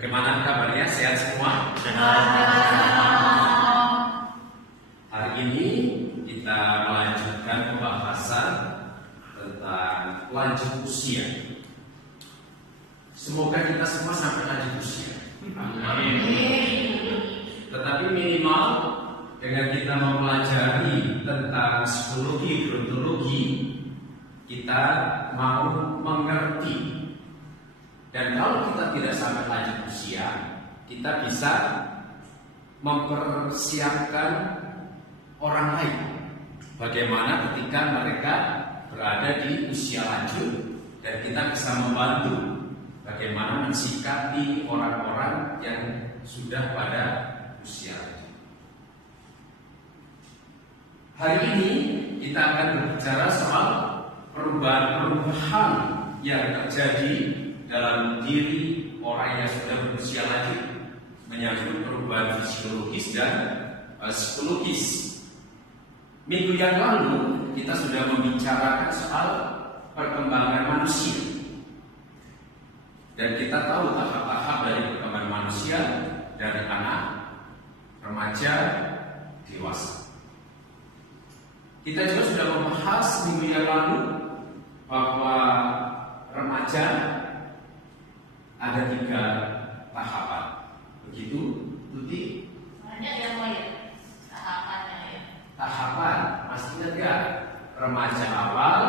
Bagaimana kabarnya? Sehat semua? Hari ini kita melanjutkan pembahasan tentang lanjut usia. Semoga kita semua sampai lanjut usia. Amin. Tetapi minimal dengan kita mempelajari tentang psikologi, gerontologi, kita mau mengerti. Dan kalau kita tidak sampai lanjut usia, kita bisa mempersiapkan orang lain. Bagaimana ketika mereka berada di usia lanjut dan kita bisa membantu bagaimana mensikapi orang-orang yang sudah pada usia lanjut. Hari ini kita akan berbicara soal perubahan-perubahan yang terjadi dalam diri orang yang sudah berusia lanjut, menyangkut perubahan fisiologis dan psikologis. Minggu yang lalu kita sudah membicarakan soal perkembangan manusia, dan kita tahu tahap-tahap dari perkembangan manusia dari anak, remaja, dewasa. Kita juga sudah membahas minggu yang lalu bahwa remaja ada 3 tahapan. Begitu, Tuti? Banyak yang mau ya tahapannya ya. Tahapan, masih ingat gak? Remaja awal,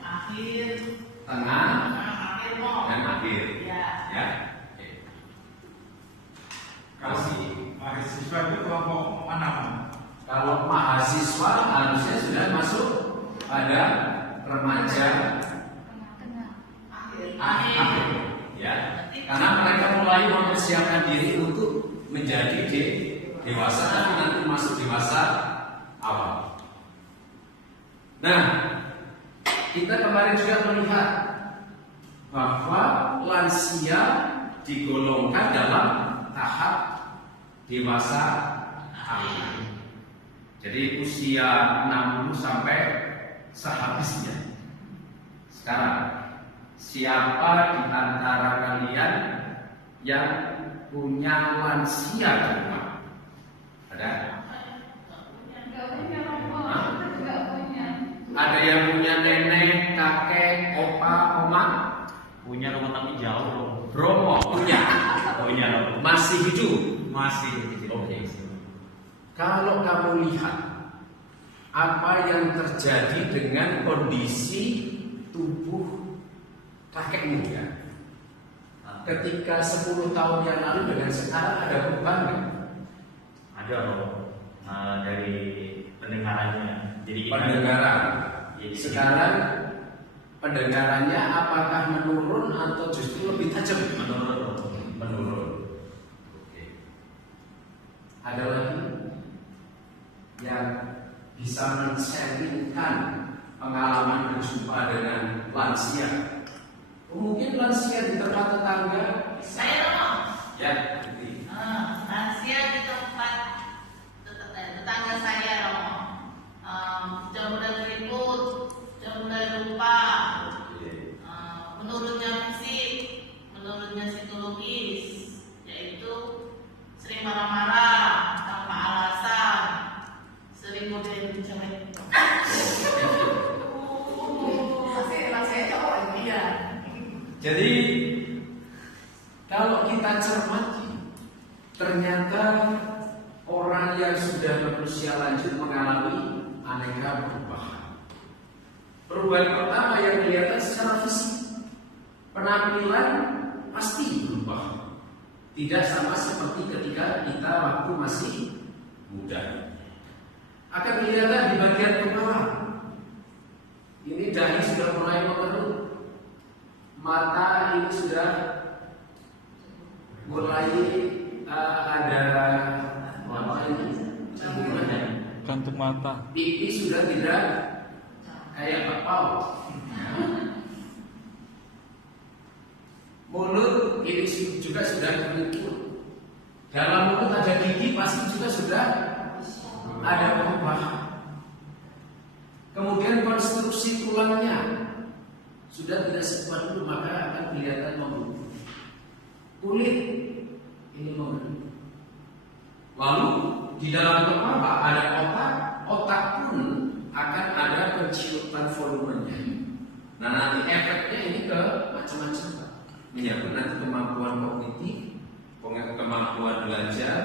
Akhir, tengah, akhir mau. dan akhir. Ya. Ya. Oke. Kalau mahasiswa itu kelompok mana? Kalau mahasiswa harusnya sudah masuk pada remaja akhir. Ya. Karena mereka mulai mempersiapkan diri untuk menjadi dewasa, dan nanti masuk dewasa awal. Nah, kita kemarin juga melihat bahwa lansia digolongkan dalam tahap dewasa awal. Jadi usia 60 sampai sehabisnya. Sekarang, siapa di antara kalian yang punya lansia di rumah? Ada? Ada yang punya nenek, kakek, opa, oma? Punya rumah tapi jauh loh. Romo punya. Punya loh. Masih hidup. Masih. Oke. Kalau kamu lihat apa yang terjadi dengan kondisi tubuh kakekmu ya, ketika 10 tahun yang lalu dengan sekarang ada perubahan nggak? Ada loh. Dari pendengarannya. Jadi Pendengaran. Jadi Sekarang pendengarannya apakah menurun atau justru lebih tajam? menurut Menurun. Oke. Ada lagi yang bisa men-sharingkan pengalaman berjumpa dengan lansia? Mungkin lansia di tempat tetangga. Saya Romo. Ya, nanti. Lansia di tempat tetangga saya Romo. Sudah mulai keriput, sudah mulai lupa, menurunnya fisik, menurunnya psikologis, yaitu sering marah-marah tanpa alasan, sering godain cewek. Masih cowok iya. Jadi kalau kita cermati, ternyata orang yang sudah berusia lanjut mengalami aneka perubahan. Perubahan pertama yang kelihatan secara fisik, penampilan pasti berubah. Tidak sama seperti ketika kita waktu masih muda. Akan kelihatan di bagian kepala. Ini dahi sudah mulai mengerut, mata ini sudah mulai ada apa ini? Kantung mata. Pipi sudah tidak kayak bakpao. Mulut ini juga sudah keriput. Dalam mulut ada gigi pasti juga sudah ada perubahan. Kemudian konstruksi tulangnya sudah tidak sekuat dulu, maka akan kelihatan membengkak. Kulit Ini mengerti. Lalu di dalam kepala ada otak, otak pun akan ada penciutan volumenya. Nah nanti efeknya ini ke macam-macam, menyangkut nanti kemampuan kognitif, kemampuan belajar,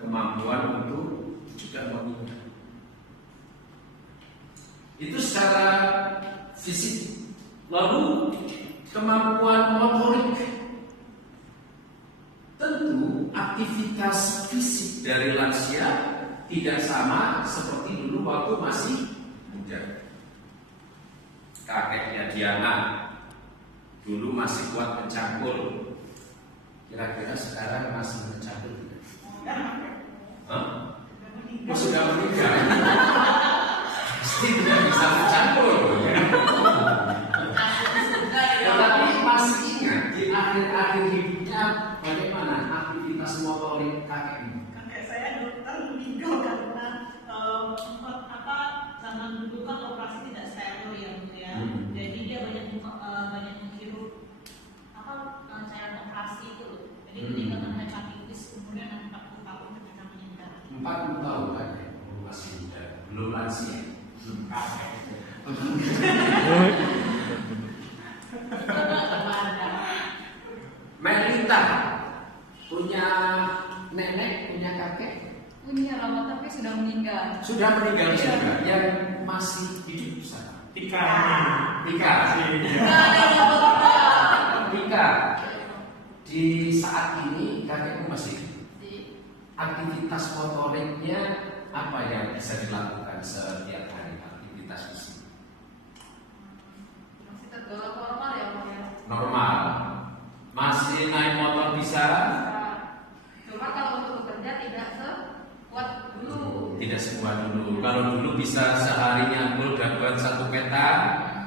kemampuan untuk juga mengingat. Itu secara fisik. Lalu kemampuan motorik, tentu aktivitas fisik dari lansia tidak sama seperti dulu waktu masih muda. Kakeknya Diana dulu masih kuat mencangkul. Kira-kira sekarang masih mencangkul tidak? Oh, sudah meninggal. Pasti tidak bisa mencangkul. Tetapi masih ingat di akhir-akhir hidupnya bagaimana aktivitas motorik kakeknya? Kakek saya dokter meninggal karena zaman dulu kan operasi tidak steril ya Bu ya. Jadi dia banyak menghirup cairan operasi itu. Jadi meninggal karena hepatitis kemudian 40 tahun ketika meninggal. 40 tahun kan ya, masih muda, belum lansia. Kakek. Melita punya nenek, punya kakek? Punya rawat tapi sudah meninggal. Sudah meninggal juga. Yang masih hidup sana. Tika. Di Saat ini kakekmu masih hidup. Aktivitas motoriknya apa yang bisa dilakukan setiap hari? Aktivitas fisik Masih tergolong normal ya Pak ya. normal. Masih naik motor bisa? Cuma kalau untuk bekerja tidak sekuat dulu. Tidak sekuat dulu. Kalau dulu bisa sehari nyambul gangguan 1 peta,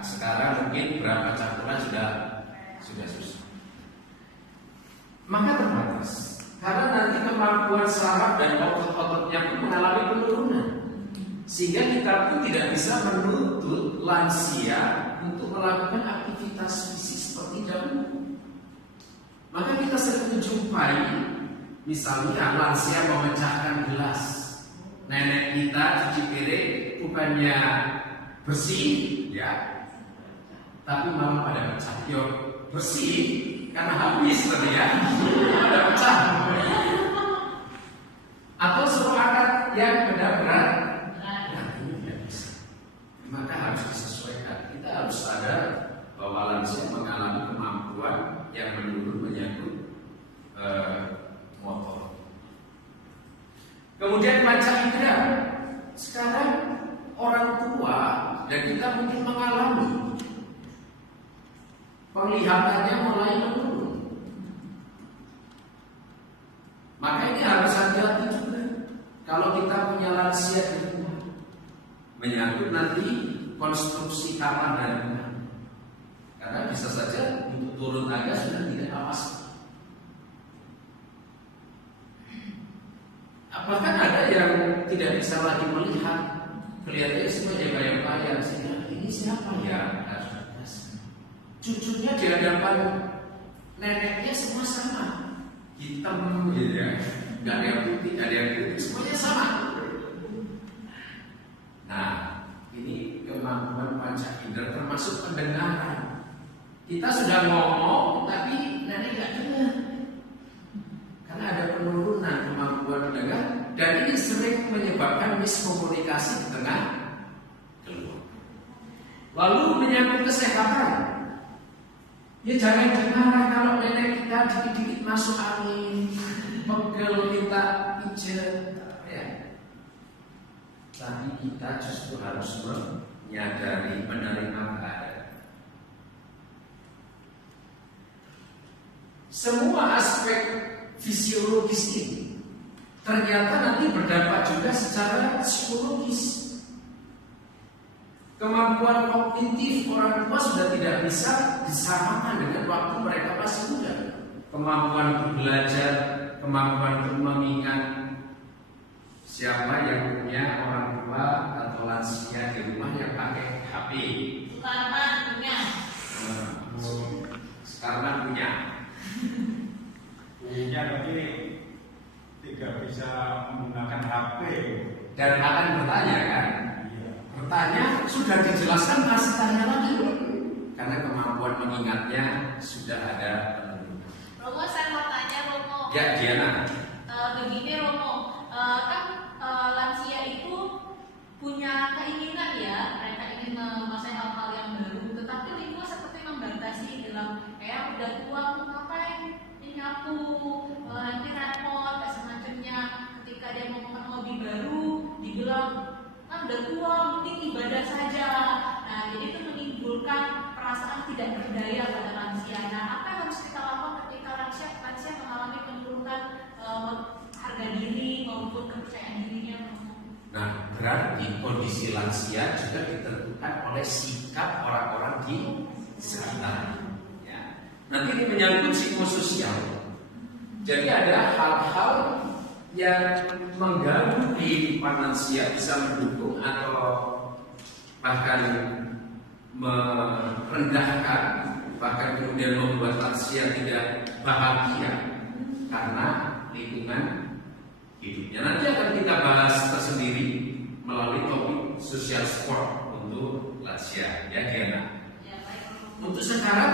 sekarang mungkin berapa campuran sudah susah. Maka terbatas. Karena nanti kemampuan saraf dan otot-ototnya pun mengalami penurunan. Sehingga kita pun tidak bisa menuntut lansia untuk melakukan aktivitas fisik seperti dahulu. Maka kita sering menjumpai misalnya lansia memecahkan gelas. Nenek kita cuci piring bukannya bersih ya, tapi malah pada pecah. Yo bersih karena habis tadi ya, ada pecah. Atau sepakat yang berat-berat, nah ini tidak bisa. Maka harus disesuaikan. Kita harus sadar bahwa lansia mengalami kemampuan yang menurun menyangkut motor. Kemudian panca indera. Sekarang orang tua dan kita mungkin mengalami penglihatannya mulai menurun. Maka ini harus hati-hati juga. Kalau kita punya lansia di rumah, menyangkut nanti konstruksi kamar dan rumah. Karena bisa saja untuk turun tangga sudah tidak awas. Bahkan ada yang tidak bisa lagi melihat, kelihatannya semuanya bayang-bayang. Sehingga ini siapa ya? Cucunya di hadapan neneknya semua sama, hitam gitu ya, nggak ada yang putih, nggak ada yang putih, semuanya sama. Nah, ini kemampuan panca indera termasuk pendengaran. Kita sudah ngomong, tapi nenek nggak dengar. Karena ada penurunan kemampuan mendengar, dan ini sering menyebabkan miskomunikasi di tengah keluarga. Lalu menyangkut kesehatan. Ya jangan dengar kalau nenek kita dikit-dikit masuk angin, pegel kita pijet, ya. Tapi kita justru harus menyadari, menerima keadaan. Semua aspek fisiologis ini ternyata nanti berdampak juga secara psikologis. Kemampuan kognitif orang tua sudah tidak bisa disamakan dengan waktu mereka masih muda. Kemampuan untuk belajar, kemampuan untuk mengingat. Siapa yang punya orang tua atau lansia di rumah yang pakai HP? Sukarman punya. Sekarang punya. punya tapi bisa menggunakan HP. Dan akan bertanya kan? Iya. Bertanya sudah dijelaskan masih tanya lagi. Karena kemampuan mengingatnya sudah ada penurunan. Romo, saya mau tanya Romo. Ya, Diana. Begini Romo, kan lansia itu punya keinginan ya, mereka ingin menguasai hal-hal yang baru, tetapi lingkungan seperti membatasi, bilang kayak udah tua ngapain nyapu, nanti repot dan semacamnya. Ketika dia mau makan hobi baru, dibilang kan udah tua, mending ibadah saja. Nah, jadi itu menimbulkan perasaan tidak berdaya pada lansia. Nah, apa yang harus kita lakukan ketika lansia mengalami penurunan harga diri maupun kepercayaan dirinya? Nah, berarti kondisi lansia juga ditentukan oleh sikap orang-orang di sekitar. Ya. Nanti ini menyangkut psikososial. Jadi ada hal-hal yang mengganggu kehidupan lansia, bisa mendukung atau bahkan merendahkan, bahkan kemudian membuat lansia tidak bahagia karena lingkungan hidupnya. Nanti akan kita bahas tersendiri melalui topik social support untuk lansia, ya Diana. Ya, baik. Untuk sekarang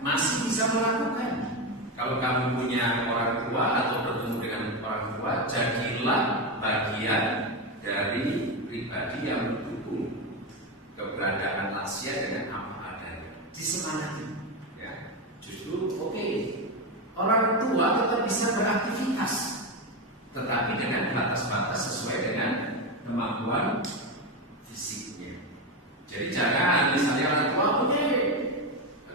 masih bisa melakukan. Kalau kamu punya orang tua atau bertemu dengan orang tua, jadilah bagian dari pribadi yang mendukung keberadaan lansia dengan apa adanya. Disemangati, ya. Justru oke. Orang tua tetap bisa beraktivitas, tetapi dengan batas-batas sesuai dengan kemampuan fisiknya. Jadi jangan misalnya orang tua, oke,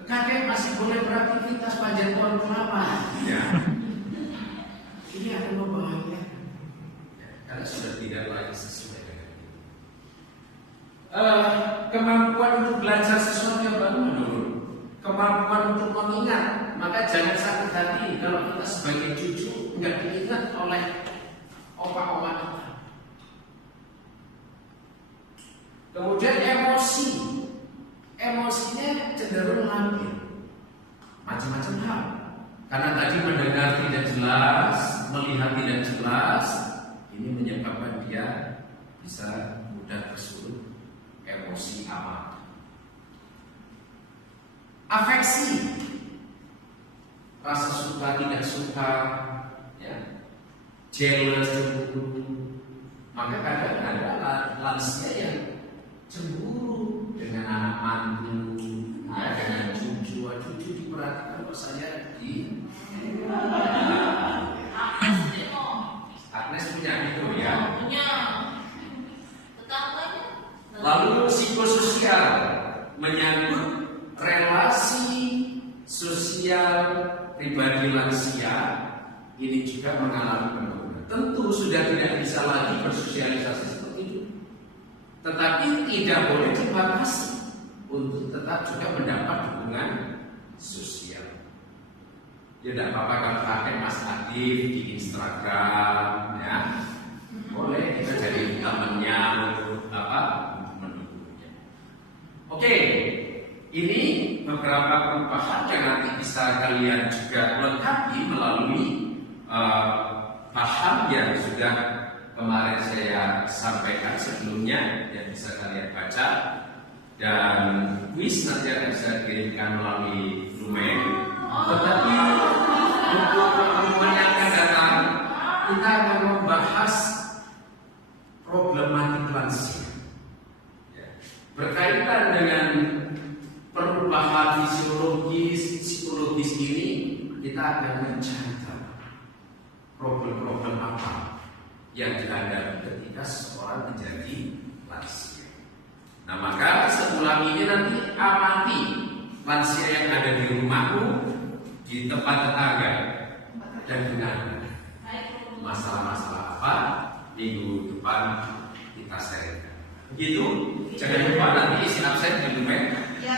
kakek masih boleh beraktivitas panjat pohon kelapa, ya. Ini akan membahayakan, ya, karena sudah tidak lagi sesuai dengan itu. Kemampuan untuk belajar sesuatu yang baru menurun. Kemampuan untuk mengingat, maka jangan sakit hati kalau kita sebagai cucu nggak diingat oleh opa-opa kita. Kemudian emosinya cenderung labil, macam-macam hal. Karena tadi mendengar tidak jelas, melihat tidak jelas, ini menyebabkan dia bisa mudah tersulut emosi amat. Afeksi, rasa suka tidak suka, ya, jealous, cemburu. Maka kadang ada lansia yang cemburu dengan anak mantu, ya, dengan cucu diperhatikan kok saya di Agnes punya itu ya. Punya. Tetangganya. Lalu psikososial menyangkut relasi sosial pribadi lansia ini juga mengalami penurunan. Tentu sudah tidak bisa lagi bersosialisasi seperti itu, tetapi tidak boleh dibatasi untuk tetap juga mendapat dukungan sosial. Ya tidak apa-apa kalau kakek mas aktif di Instagram, ya boleh kita jadi temannya untuk apa? Untuk mendukungnya. Oke. Ini beberapa perubahan yang nanti bisa kalian juga lengkapi melalui paham yang sudah kemarin saya sampaikan sebelumnya, yang bisa kalian baca, dan kuis nanti akan bisa dikirimkan melalui lumen. Tetapi untuk pertemuan yang akan datang kita akan membahas problematik lansia, ya, berkaitan dengan perubahan psikologis ini. Kita akan mencatat problem-problem apa yang dihadapi ketika seseorang menjadi lansia. Nah, maka setelah ini nanti amati lansia yang ada di rumahmu, di tempat tetangga, dan dengar masalah-masalah apa minggu depan kita sharingkan. Begitu. Jangan lupa nanti isi absen di lumen. Ya,